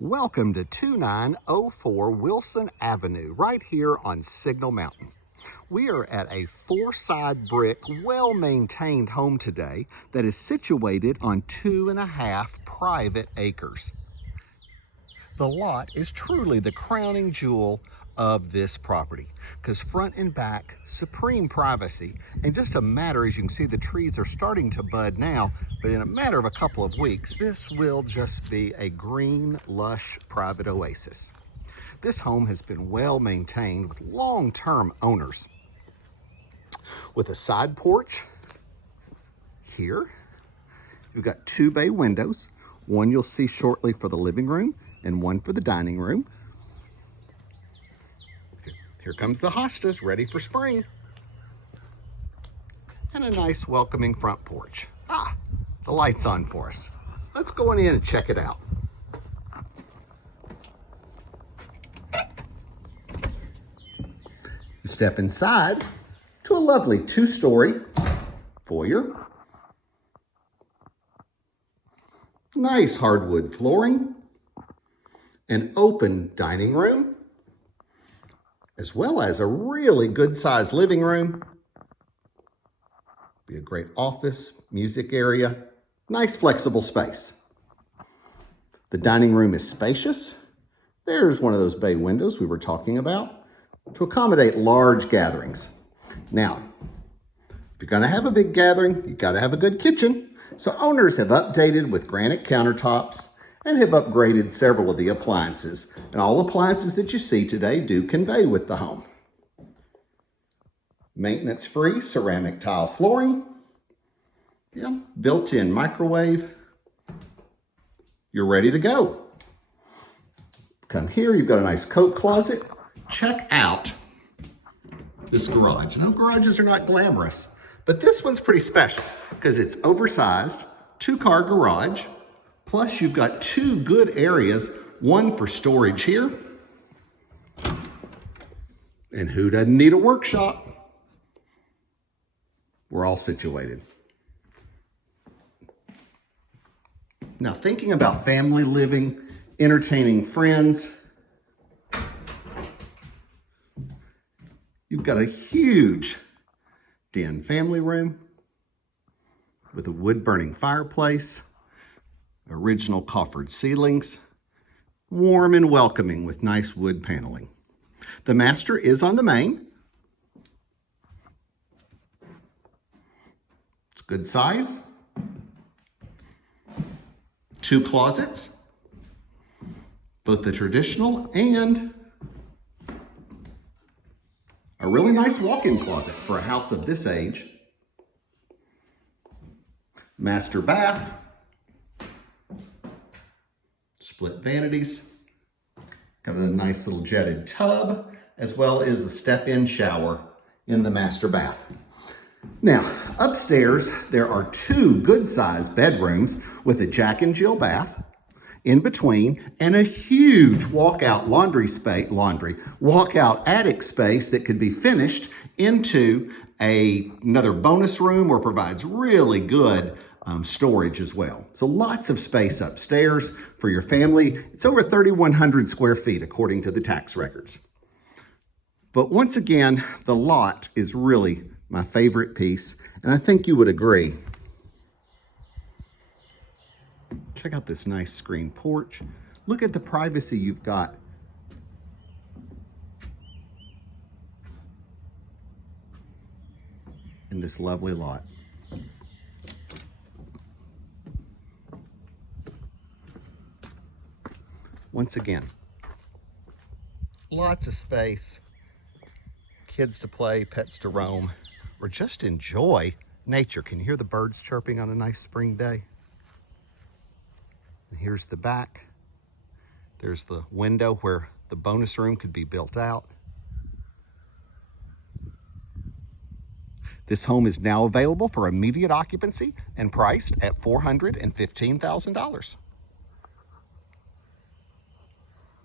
Welcome to 2904 Wilson Avenue, right here on Signal Mountain. We are at a four-side brick, well-maintained home today that is situated on 2.5 private acres. The lot is truly the crowning jewel of this property because front and back, supreme privacy, and just a matter, as you can see, the trees are starting to bud now, but in a matter of a couple of weeks, this will just be a green, lush private oasis. This home has been well maintained with long-term owners. With a side porch here, you've got 2 bay windows. One you'll see shortly for the living room and one for the dining room. Here comes the hostas, ready for spring. And a nice welcoming front porch. The light's on for us. Let's go on in and check it out. You step inside to a lovely 2-story foyer. Nice hardwood flooring. An open dining room, as well as a really good-sized living room. Be a great office, music area, nice flexible space. The dining room is spacious. There's one of those bay windows we were talking about to accommodate large gatherings. Now, if you're gonna have a big gathering, you've gotta have a good kitchen. So owners have updated with granite countertops and have upgraded several of the appliances. And all appliances that you see today do convey with the home. Maintenance-free ceramic tile flooring. Built-in microwave. You're ready to go. Come here, you've got a nice coat closet. Check out this garage. Now, garages are not glamorous, but this one's pretty special because it's oversized, 2-car garage. Plus, you've got 2 good areas, one for storage here. And who doesn't need a workshop? We're all situated. Now, thinking about family living, entertaining friends, you've got a huge den family room with a wood-burning fireplace, original coffered ceilings, warm and welcoming with nice wood paneling. The master is on the main. It's good size. 2 closets, both the traditional and a really nice walk-in closet for a house of this age. Master bath. Split vanities, got a nice little jetted tub, as well as a step-in shower in the master bath. Now, upstairs, there are 2 good-sized bedrooms with a Jack and Jill bath in between and a huge walkout walkout attic space that could be finished into another bonus room or provides really good storage as well. So lots of space upstairs for your family. It's over 3,100 square feet according to the tax records. But once again, the lot is really my favorite piece, and I think you would agree. Check out this nice screen porch. Look at the privacy you've got. In this lovely lot. Once again, lots of space, kids to play, pets to roam, or just enjoy nature. Can you hear the birds chirping on a nice spring day? And here's the back. There's the window where the bonus room could be built out. This home is now available for immediate occupancy and priced at $415,000.